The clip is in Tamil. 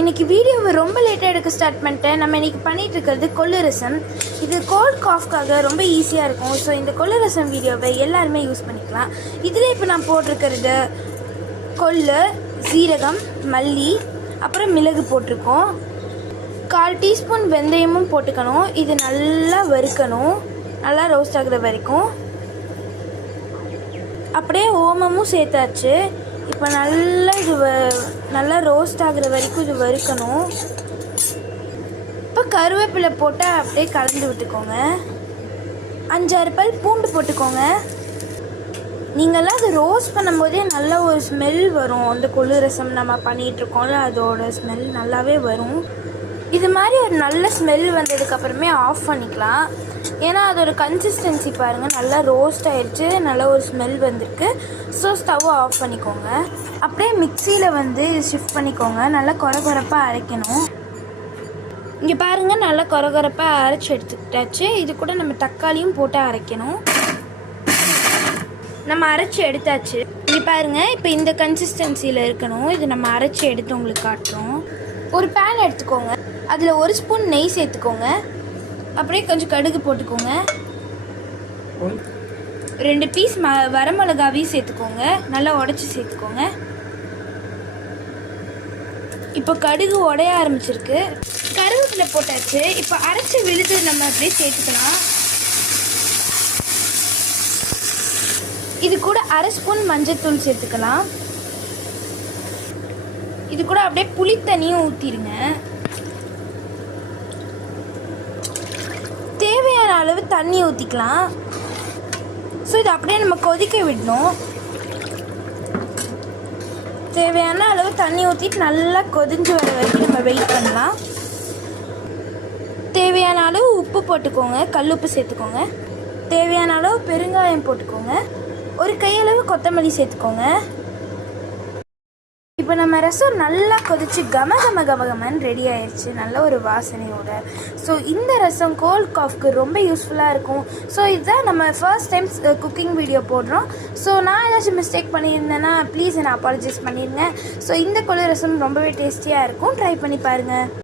இன்றைக்கி வீடியோவை ரொம்ப லேட்டாக எடுக்க ஸ்டார்ட் பண்ணிட்டேன். நம்ம இன்றைக்கி பண்ணிகிட்டு இருக்கிறது கொள்ளு ரசம். இது கோல்ட் காஃப்காக ரொம்ப ஈஸியாக இருக்கும். ஸோ இந்த கொள்ளு ரசம் வீடியோவை எல்லாருமே யூஸ் பண்ணிக்கலாம். இதில் இப்போ நான் போட்டிருக்கிறது கொள்ளு, சீரகம், மல்லி, அப்புறம் மிளகு போட்டிருக்கோம். 1/4 டீஸ்பூன் வெந்தயமும் போட்டுக்கணும். இது நல்லா வறுக்கணும், நல்லா ரோஸ்ட் ஆகுற வரைக்கும். அப்படியே ஓமமும் சேர்த்தாச்சு. இப்போ நல்லா இது நல்லா ரோஸ்ட் ஆகுற வரைக்கும் இது வறுக்கணும். இப்போ கருவேப்பிலை போட்டால் அப்படியே கலந்து விட்டுக்கோங்க. 5-6 பல் பூண்டு போட்டுக்கோங்க. நீங்கள்லாம் அது ரோஸ்ட் பண்ணும்போதே நல்ல ஒரு ஸ்மெல் வரும். அந்த கொள்ளு ரசம் நம்ம பண்ணிகிட்ருக்கோம்ல, அதோட ஸ்மெல் நல்லாவே வரும். இது மாதிரி ஒரு நல்ல ஸ்மெல் வந்ததுக்கப்புறமே ஆஃப் பண்ணிக்கலாம். ஏன்னா அதோட கன்சிஸ்டன்சி பாருங்கள், நல்லா ரோஸ்ட் ஆகிடுச்சு, நல்ல ஒரு ஸ்மெல் வந்திருக்கு. ஸோ ஸ்டவ்வை ஆஃப் பண்ணிக்கோங்க. அப்படியே மிக்சியில் ஷிஃப்ட் பண்ணிக்கோங்க. நல்லா கொரகொரப்பாக அரைக்கணும். இங்கே பாருங்கள், நல்லா கொரகொரப்பாக அரைச்சி எடுத்துக்கிட்டாச்சு. இது கூட நம்ம தக்காளியும் போட்டு அரைக்கணும். நம்ம அரைச்சி எடுத்தாச்சு. இங்கே பாருங்கள், இப்போ இந்த கன்சிஸ்டன்சியில் இருக்கணும். இது நம்ம அரைச்சி எடுத்து உங்களுக்கு காட்டுறோம். ஒரு பேன் எடுத்துக்கோங்க. அதில் 1 ஸ்பூன் நெய் சேர்த்துக்கோங்க. அப்படியே கொஞ்சம் கடுகு போட்டுக்கோங்க. 2 பீஸ் வரமிளகாவையும் சேர்த்துக்கோங்க. நல்லா உடச்சி சேர்த்துக்கோங்க. இப்போ கடுகு உடைய ஆரம்பிச்சிருக்கு. கருவேப்பிலை போட்டாச்சு. இப்போ அரைச்சி விழுது நம்ம அப்படியே சேர்த்துக்கலாம். இது கூட 1/2 ஸ்பூன் மஞ்சள்தூள் சேர்த்துக்கலாம். இது கூட அப்படியே புளி தண்ணியும் ஊற்றிடுங்க. தேவையான அளவு தண்ணி ஊற்றிக்கலாம். ஸோ இது அப்படியே நம்ம கொதிக்க விடணும். தேவையான அளவு தண்ணி ஊற்றிட்டு நல்லா கொதிஞ்சு வர வரைக்கும் நம்ம வெயிட் பண்ணலாம். தேவையான அளவு உப்பு போட்டுக்கோங்க. கல் உப்பு சேர்த்துக்கோங்க. தேவையான அளவு பெருங்காயம் போட்டுக்கோங்க. ஒரு கையளவு கொத்தமல்லி சேர்த்துக்கோங்க. இப்போ நம்ம ரசம் நல்லா கொதிச்சு கமகமன்னு ரெடி ஆயிடுச்சு, நல்ல ஒரு வாசனையோட. ஸோ இந்த ரசம் கோல்ட் காஃப்க்கு ரொம்ப யூஸ்ஃபுல்லாக இருக்கும். ஸோ இதுதான் நம்ம ஃபர்ஸ்ட் டைம் குக்கிங் வீடியோ போடுறோம். ஸோ நான் ஏதாச்சும் மிஸ்டேக் பண்ணியிருந்தேன்னா ப்ளீஸ் என்னை அப்பாலஜைஸ் பண்ணிடுங்க. ஸோ இந்த கொள்ளு ரசம் ரொம்பவே டேஸ்டியாக இருக்கும். ட்ரை பண்ணி பாருங்கள்.